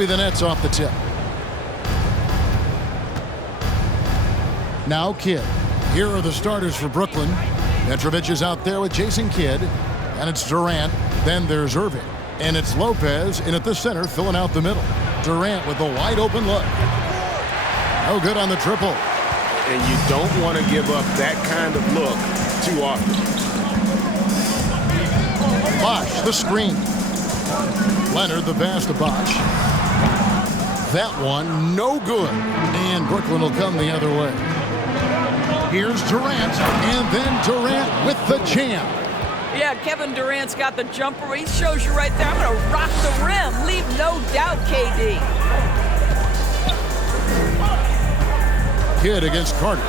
be the Nets off the tip. Now Kidd. Here are the starters for Brooklyn. Petrovic is out there with Jason Kidd. And it's Durant. Then there's Irving. And it's Lopez in at the center, filling out the middle. Durant with a wide open look. No good on the triple. And you don't want to give up that kind of look too often. Bosh, the screen. Leonard, the pass to Bosh. That one, no good. And Brooklyn will come the other way. Here's Durant, and then Durant with the jam. Yeah, Kevin Durant's got the jumper. He shows you right there. I'm going to rock the rim. Leave no doubt, KD. Kidd against Carter.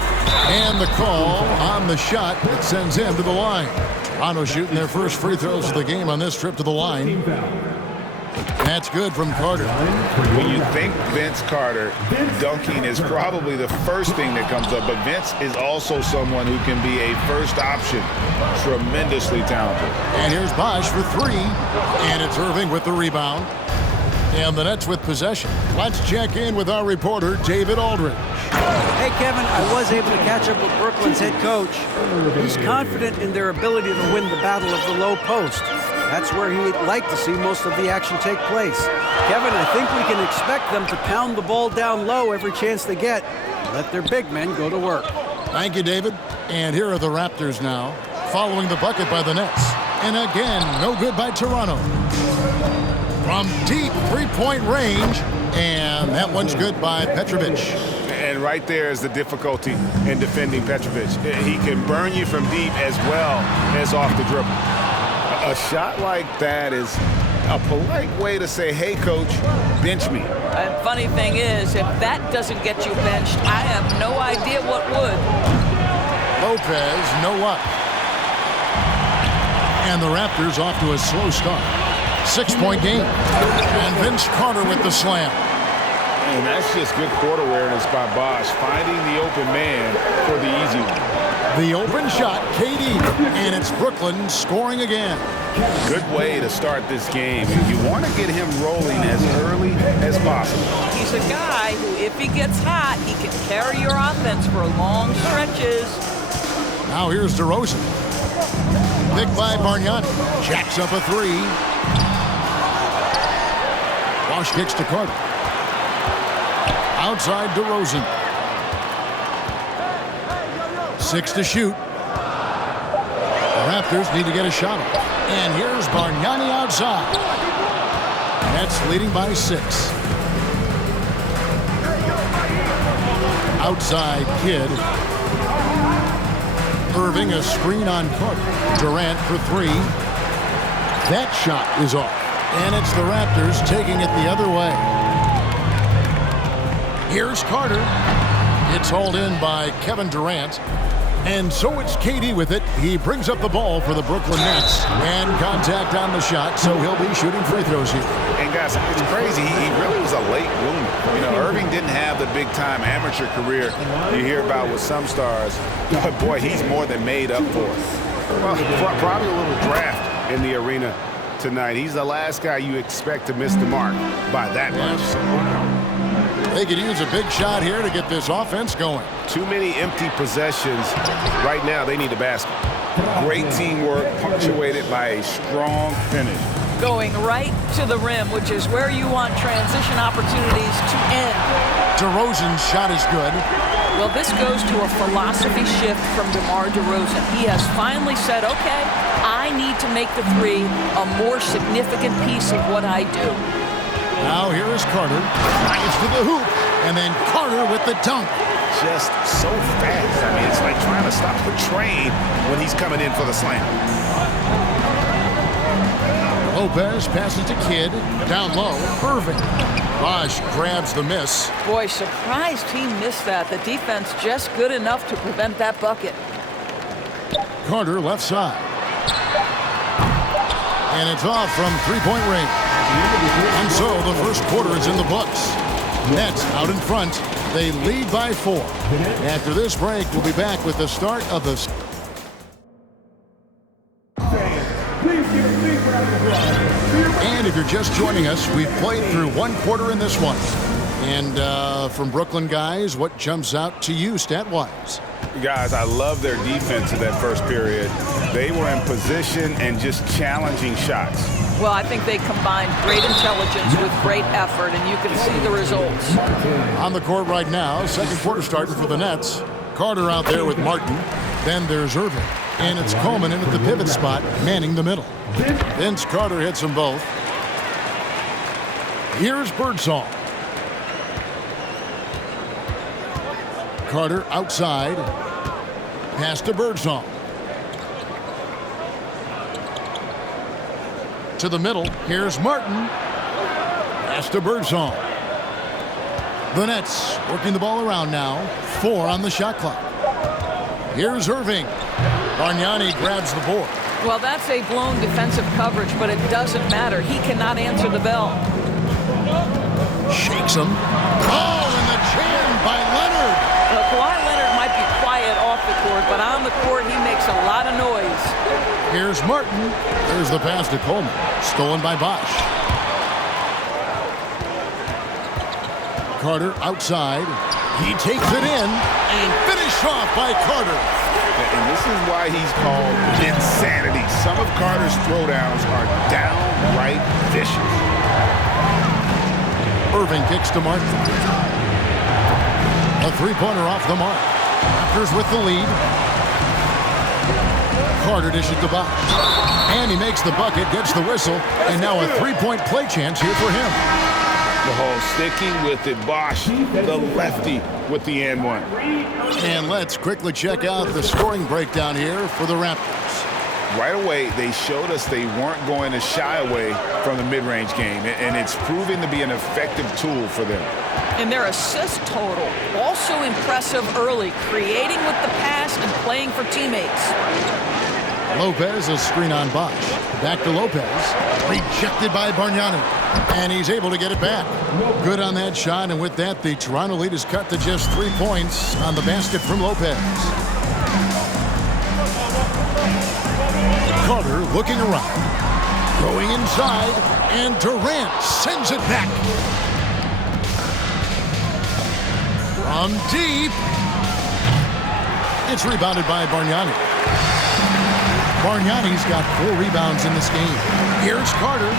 And the call on the shot that sends him to the line. Toronto shooting their first free throws of the game on this trip to the line. That's good from Carter. When you think Vince Carter, dunking is probably the first thing that comes up. But Vince is also someone who can be a first option. Tremendously talented. And here's Bosh for three. And it's Irving with the rebound. And the Nets with possession. Let's check in with our reporter, David Aldridge. Hey, Kevin, I was able to catch up with Brooklyn's head coach. He's confident in their ability to win the battle of the low post. That's where he'd like to see most of the action take place. Kevin, I think we can expect them to pound the ball down low every chance they get. Let their big men go to work. Thank you, David. And here are the Raptors now, following the bucket by the Nets. And again, no good by Toronto. From deep three-point range, and that one's good by Petrovic. And right there is the difficulty in defending Petrovic. He can burn you from deep as well as off the dribble. A shot like that is a polite way to say, hey, coach, bench me. And funny thing is, if that doesn't get you benched, I have no idea what would. Lopez, no luck. And the Raptors off to a slow start. 6-point game. And Vince Carter with the slam. And that's just good court awareness by Bosh, finding the open man for the easy one. The open shot, KD, and it's Brooklyn scoring again. Good way to start this game. You want to get him rolling as early as possible. He's a guy who, if he gets hot, he can carry your offense for long stretches. Now here's DeRozan. Picked by Bargnani. Jacks up a three. Bosh kicks to Carter. Outside DeRozan. 6 to shoot. The Raptors need to get a shot off. And here's Bargnani outside. Nets leading by 6. Outside Kidd. Irving a screen on Carter. Durant for 3. That shot is off. And it's the Raptors taking it the other way. Here's Carter. It's hauled in by Kevin Durant. And so it's KD with it. He brings up the ball for the Brooklyn Nets. And contact on the shot, so he'll be shooting free throws here. And guys, it's crazy. He really was a late bloomer. You know, Irving didn't have the big-time amateur career you hear about with some stars. But, boy, he's more than made up for it. Well, probably a little draft in the arena tonight. He's the last guy you expect to miss the mark by that much. They could use a big shot here to get this offense going. Too many empty possessions. Right now, they need a basket. Great teamwork, punctuated by a strong finish. Going right to the rim, which is where you want transition opportunities to end. DeRozan's shot is good. Well, this goes to a philosophy shift from DeMar DeRozan. He has finally said, okay, I need to make the three a more significant piece of what I do. Now here is Carter. Drives to the hoop. And then Carter with the dunk. Just so fast. I mean, it's like trying to stop a train when he's coming in for the slam. Lopez passes to Kidd. Down low. Irving. Bosh grabs the miss. Boy, surprised he missed that. The defense just good enough to prevent that bucket. Carter left side. And it's off from three-point range. And so the first quarter is in the books. Nets out in front. They lead by 4. After this break, we'll be back with the start of the... And if you're just joining us, we've played through one quarter in this one. And from Brooklyn guys, what jumps out to you stat-wise? Guys, I love their defense in that first period. They were in position and just challenging shots. Well, I think they combined great intelligence with great effort, and you can see the results. On the court right now, second quarter starting for the Nets. Carter out there with Martin. Then there's Irving. And it's Coleman in at the pivot spot, manning the middle. Vince Carter hits them both. Here's Birdsong. Carter outside. Pass to Birdsong. To the middle. Here's Martin. Pass to Birdsong. The Nets working the ball around now. 4 on the shot clock. Here's Irving. Bargnani grabs the board. Well, that's a blown defensive coverage, but it doesn't matter. He cannot answer the bell. Shakes him. Oh, and the jam by Leonard. Well, Kawhi Leonard might be quiet off the court, but on the court, he makes a lot of noise. Here's Martin. There's the pass to Coleman. Stolen by Bosch. Carter outside. He takes it in and finished off by Carter. And this is why he's called insanity. Some of Carter's throwdowns are downright vicious. Irving kicks to Martin. A three-pointer off the mark. Raptors with the lead. Carter dishes to Bosch. And he makes the bucket, gets the whistle, and now a three-point play chance here for him. The whole sticking with it. Bosch, the lefty, with the and one. And let's quickly check out the scoring breakdown here for the Raptors. Right away, they showed us they weren't going to shy away from the mid-range game, and it's proving to be an effective tool for them. And their assist total, also impressive early, creating with the pass and playing for teammates. Lopez, a screen on Bosch. Back to Lopez. Rejected by Bargnani. And he's able to get it back. Good on that shot, and with that, the Toronto lead is cut to just 3 points on the basket from Lopez. Carter looking around. Going inside, and Durant sends it back. From deep. It's rebounded by Bargnani. Bargnani's got 4 rebounds in this game. Here's Carter.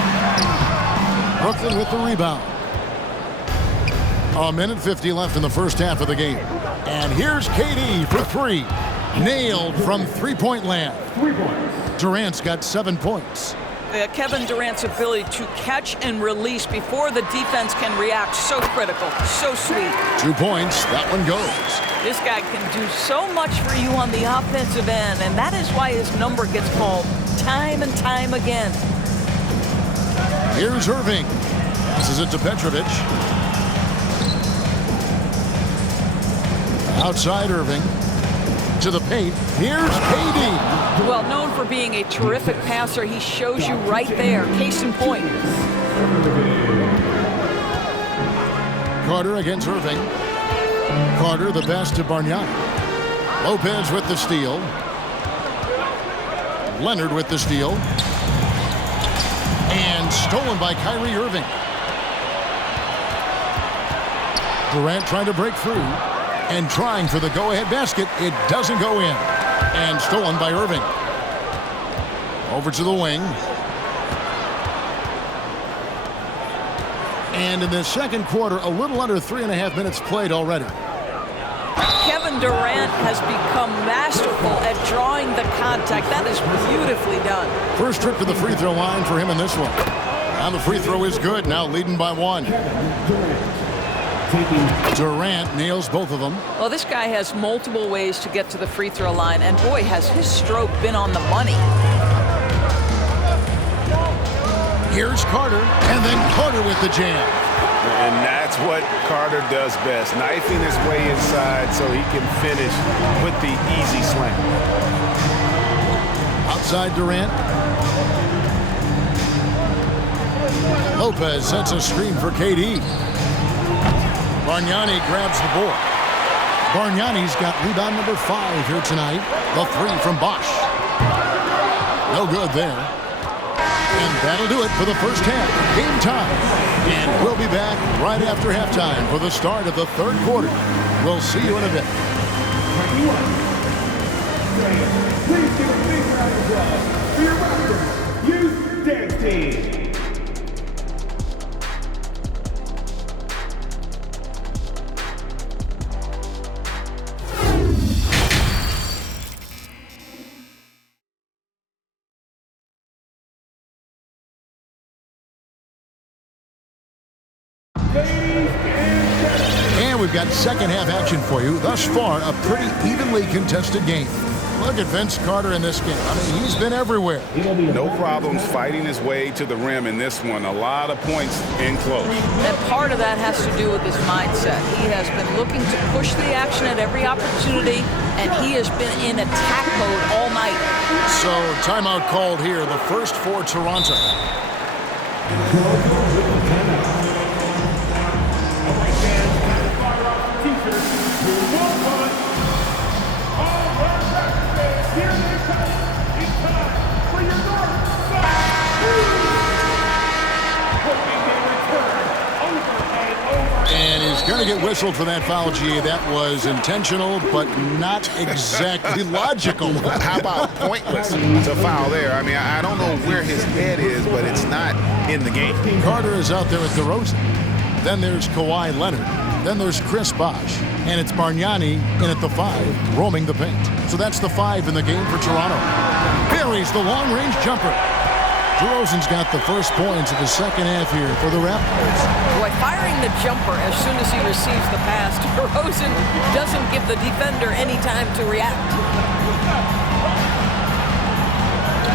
Brooklyn with the rebound. 1:50 left in the first half of the game. And here's KD for 3. Nailed from three-point land. Durant's got 7 points. Kevin Durant's ability to catch and release before the defense can react, so critical, so sweet. 2 points, that one goes. This guy can do so much for you on the offensive end, and that is why his number gets called time and time again. Here's Irving. Passes it to Petrovic. Outside Irving. To the paint. Here's KD. Well, known for being a terrific passer, he shows you right there. Case in point. Carter against Irving. Carter the pass to Bargnani. Lopez with the steal. Leonard with the steal. And stolen by Kyrie Irving. Durant trying to break through. And trying for the go-ahead basket. It doesn't go in. And stolen by Irving. Over to the wing. And in the second quarter, a little under 3.5 minutes played already. Kevin Durant has become masterful at drawing the contact. That is beautifully done. First trip to the free throw line for him in this one. And the free throw is good, now leading by 1. Durant nails both of them. Well, this guy has multiple ways to get to the free throw line, and boy, has his stroke been on the money. Here's Carter, and then Carter with the jam. And that's what Carter does best, knifing his way inside so he can finish with the easy slam. Outside Durant. Lopez sets a screen for KD. Bargnani grabs the board. Bargnani's got rebound number 5 here tonight. The 3 from Bosch. No good there. And that'll do it for the first half. Game time. And we'll be back right after halftime for the start of the third quarter. We'll see you in a bit. Please give a big round of applause for your Raptors Youth Dance Team. And we've got second half action for you. Thus far, a pretty evenly contested game. Look at Vince Carter in this game. I mean, he's been everywhere. No problems fighting his way to the rim in this one. A lot of points in close. And part of that has to do with his mindset. He has been looking to push the action at every opportunity, and he has been in attack mode all night. So, timeout called here, the first for Toronto. And he's going to get whistled for that foul, G. That was intentional, but not exactly logical. How about pointless to foul there? I mean, I don't know where his head is, but it's not in the game. Carter is out there with DeRozan. Then there's Kawhi Leonard. Then there's Chris Bosh. And it's Bargnani in at the 5, roaming the paint. So that's the 5 in the game for Toronto. Buries the long-range jumper. DeRozan's got the first points of the second half here for the Raptors. Boy, firing the jumper as soon as he receives the pass, DeRozan doesn't give the defender any time to react.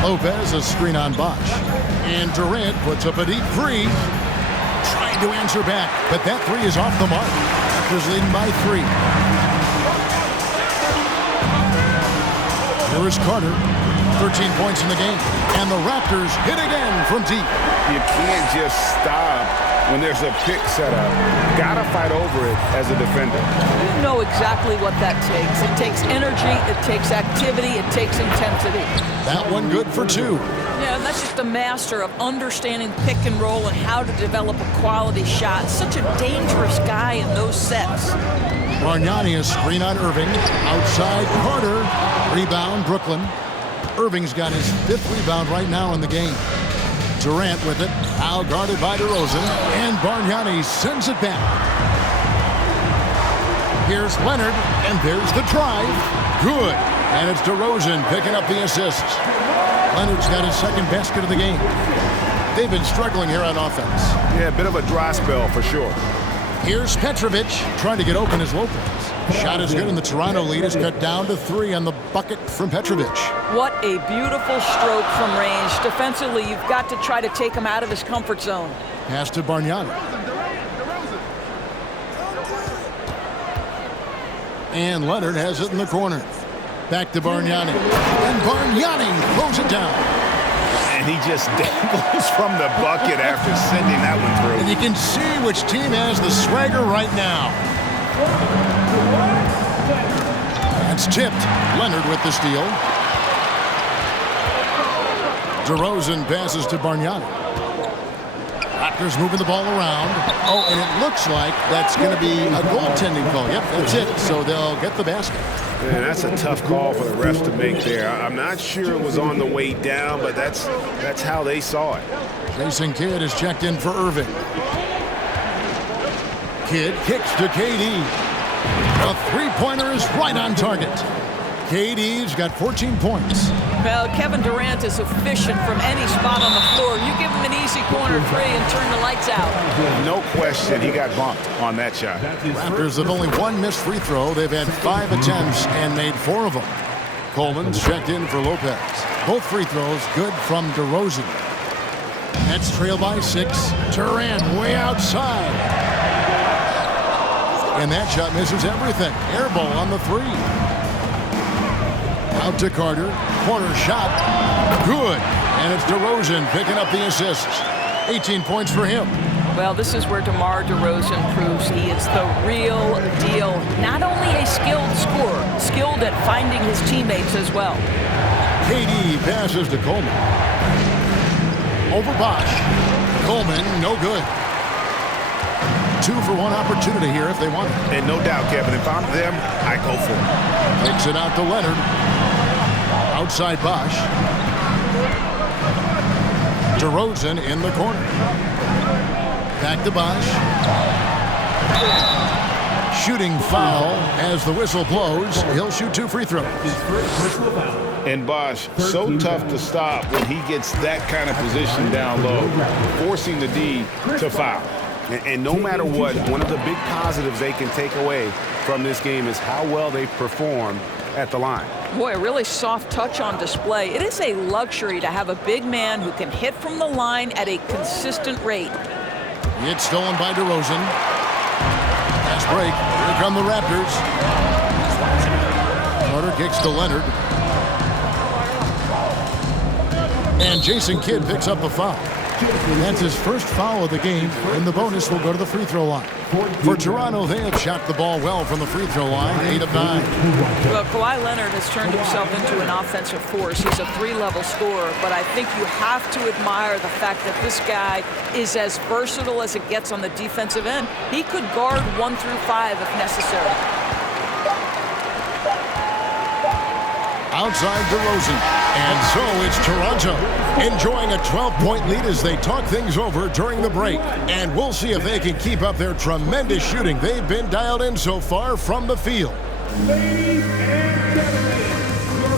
Lopez, a screen on Bosh. And Durant puts up a deep 3. Trying to answer back, but that 3 is off the mark. Raptors leading by 3. Here is Carter. 13 points in the game. And the Raptors hit again from deep. You can't just stop when there's a pick set up. Gotta fight over it as a defender. You know exactly what that takes. It takes energy, it takes activity, it takes intensity. That one good for 2. Yeah, that's just a master of understanding pick and roll and how to develop a quality shot. Such a dangerous guy in those sets. Bargnani, a screen on Irving. Outside Carter. Rebound, Brooklyn. Irving's got his 5th rebound right now in the game. Durant with it, now guarded by DeRozan, and Bargnani sends it back. Here's Leonard, and there's the drive. Good, and it's DeRozan picking up the assist. Leonard's got his second basket of the game. They've been struggling here on offense. Yeah, a bit of a dry spell for sure. Here's Petrovic trying to get open as Lopez. Shot is good, and the Toronto lead is cut down to 3 on the bucket from Petrovic. What a beautiful stroke from range. Defensively, you've got to try to take him out of his comfort zone. Pass to Bargnani. And Leonard has it in the corner. Back to Bargnani. And Bargnani throws it down. And he just dangles from the bucket after sending that one through. And you can see which team has the swagger right now. That's tipped. Leonard with the steal. DeRozan passes to Bargnani. Raptors moving the ball around. Oh, and it looks like that's going to be a goaltending call. Yep, that's it. So they'll get the basket. Man, that's a tough call for the refs to make there. I'm not sure it was on the way down, but that's how they saw it. Jason Kidd is checked in for Irving. Kidd kicks to KD. A three-pointer is right on target. KD's got 14 points. Well, Kevin Durant is efficient from any spot on the floor. You give him an easy corner 3 and turn the lights out. No question he got bumped on that shot. Raptors have only 1 missed free throw. They've had 5 attempts and made 4 of them. Coleman's checked in for Lopez. Both free throws good from DeRozan. Nets trail by 6. Durant way outside. And that shot misses everything. Air ball on the 3. Out to Carter. Corner shot. Good. And it's DeRozan picking up the assist. 18 points for him. Well, this is where DeMar DeRozan proves he is the real deal. Not only a skilled scorer, skilled at finding his teammates as well. KD passes to Coleman. over Bosch. Coleman, no good. 2 for 1 opportunity here if they want it. And no doubt, Kevin, if I'm them, I go for it. Takes it out to Leonard. Outside Bosch. DeRozan in the corner. Back to Bosch. Shooting foul as the whistle blows. He'll shoot 2 free throws. And Bosch, so tough to stop when he gets that kind of position down low, forcing the D to foul. And no matter what, one of the big positives they can take away from this game is how well they perform at the line. Boy, a really soft touch on display. It is a luxury to have a big man who can hit from the line at a consistent rate. It's stolen by DeRozan. Fast break. Here come the Raptors. Carter kicks to Leonard. And Jason Kidd picks up the foul. That's his first foul of the game, and the bonus will go to the free throw line. For Toronto, they have shot the ball well from the free throw line, 8 of 9. Well, Kawhi Leonard has turned himself into an offensive force. He's a 3-level scorer, but I think you have to admire the fact that this guy is as versatile as it gets on the defensive end. He could guard 1 through 5 if necessary. Outside DeRozan. And so it's Toronto enjoying a 12-point lead as they talk things over during the break. And we'll see if they can keep up their tremendous shooting. They've been dialed in so far from the field.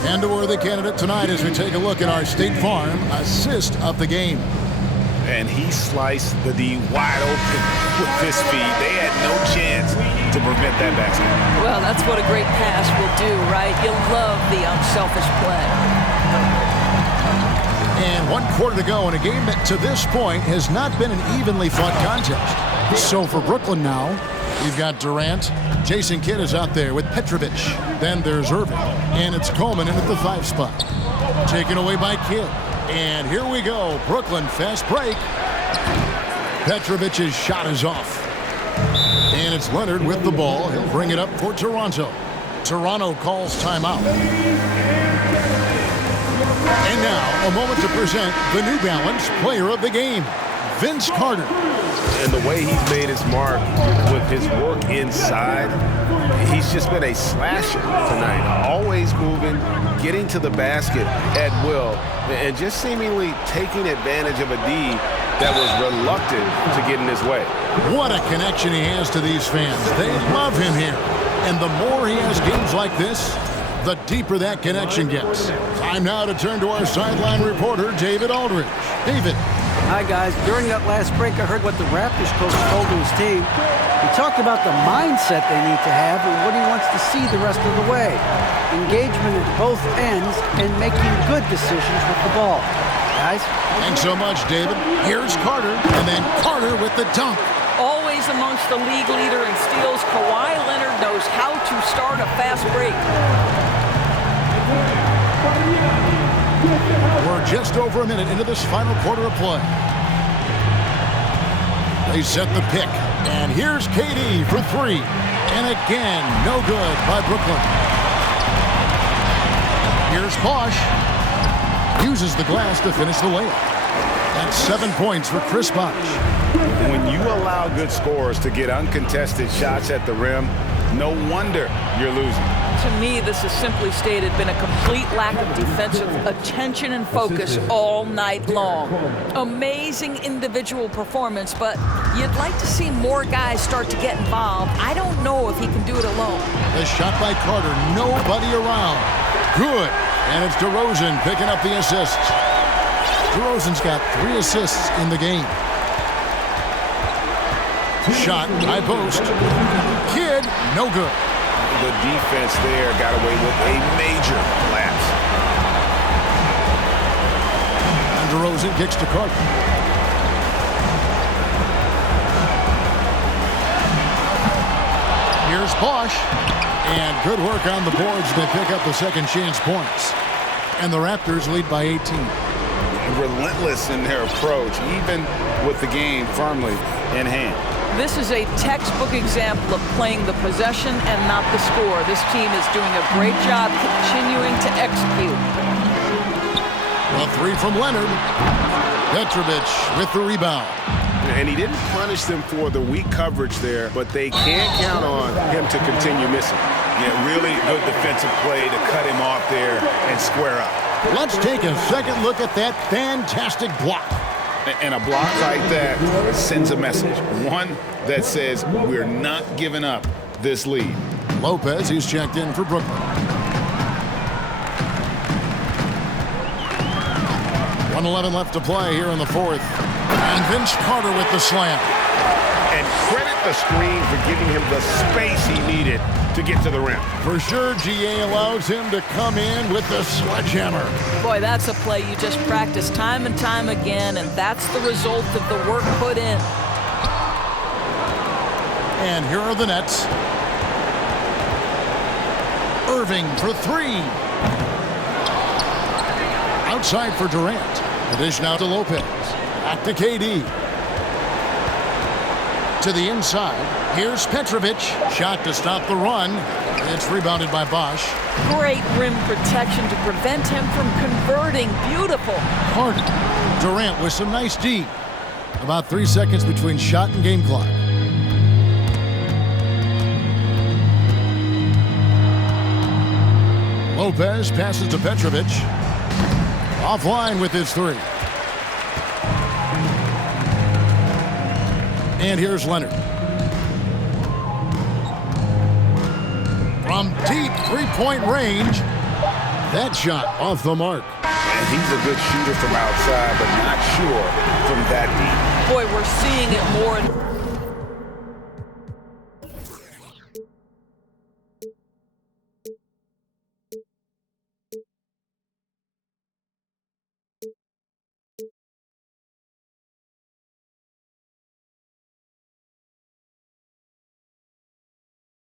And a worthy candidate tonight as we take a look at our State Farm assist of the game. And he sliced the D wide open with his feet. They had no chance to prevent that basket. Well, that's what a great pass will do, right? You'll love the unselfish play. And 1 quarter to go in a game that to this point has not been an evenly fought contest. So for Brooklyn now, you've got Durant. Jason Kidd is out there with Petrovic. Then there's Irving. And it's Coleman in at the 5 spot. Taken away by Kidd. And here we go. Brooklyn fast break. Petrovic's shot is off. And it's Leonard with the ball. He'll bring it up for Toronto. Toronto calls timeout. And now, a moment to present the New Balance Player of the Game, Vince Carter. And the way he's made his mark with his work inside, he's just been a slasher tonight. Always moving, getting to the basket at will, and just seemingly taking advantage of a D that was reluctant to get in his way. What a connection he has to these fans. They love him here. And the more he has games like this, the deeper that connection gets. Time now to turn to our sideline reporter, David Aldridge. David. Hi, guys. During that last break, I heard what the Raptors coach told his team. He talked about the mindset they need to have and what he wants to see the rest of the way. Engagement at both ends and making good decisions with the ball. Guys? Thanks so much, David. Here's Carter, and then Carter with the dunk. Always amongst the league leader in steals, Kawhi Leonard knows how to start a fast break. We're just over a minute into this final quarter of play. They set the pick, and here's KD for 3. And again, no good by Brooklyn. Here's Bosch. Uses the glass to finish the layup. That's 7 points for Chris Bosch. When you allow good scorers to get uncontested shots at the rim, no wonder you're losing. To me, this has simply stated been a complete lack of defensive attention and focus all night long. Amazing individual performance, but you'd like to see more guys start to get involved. I don't know if he can do it alone. The shot by Carter, nobody around. Good. And it's DeRozan picking up the assist. DeRozan's got 3 assists in the game. Shot, high post. Kidd, no good. The defense there got away with a major lapse. And DeRozan kicks to Carter. Here's Bosch. And good work on the boards. They pick up the second chance points. And the Raptors lead by 18. Relentless in their approach, even with the game firmly in hand. This is a textbook example of playing the possession and not the score. This team is doing a great job continuing to execute. A 3 from Leonard. Petrovic with the rebound. And he didn't punish them for the weak coverage there, but they can't count on him to continue missing. Yeah, really good defensive play to cut him off there and square up. Let's take a second look at that fantastic block. And a block like that sends a message. One that says we're not giving up this lead. Lopez, he's checked in for Brooklyn. 1:11 left to play here in the fourth. And Vince Carter with the slam. And credit the screen for giving him the space he needed to get to the rim. For sure, GA allows him to come in with the sledgehammer. Boy, that's a play you just practice time and time again, and that's the result of the work put in. And here are the Nets. Irving for three. Outside for Durant. Addition out to Lopez. Back to KD. To the inside. Here's Petrovic. Shot to stop the run. It's rebounded by Bosch. Great rim protection to prevent him from converting. Beautiful. Harden. Durant with some nice D. About 3 seconds between shot and game clock. Lopez passes to Petrovic. Offline with his three. And here's Leonard. From deep three-point range. That shot off the mark. And he's a good shooter from outside, but not sure from that deep. Boy, we're seeing it more.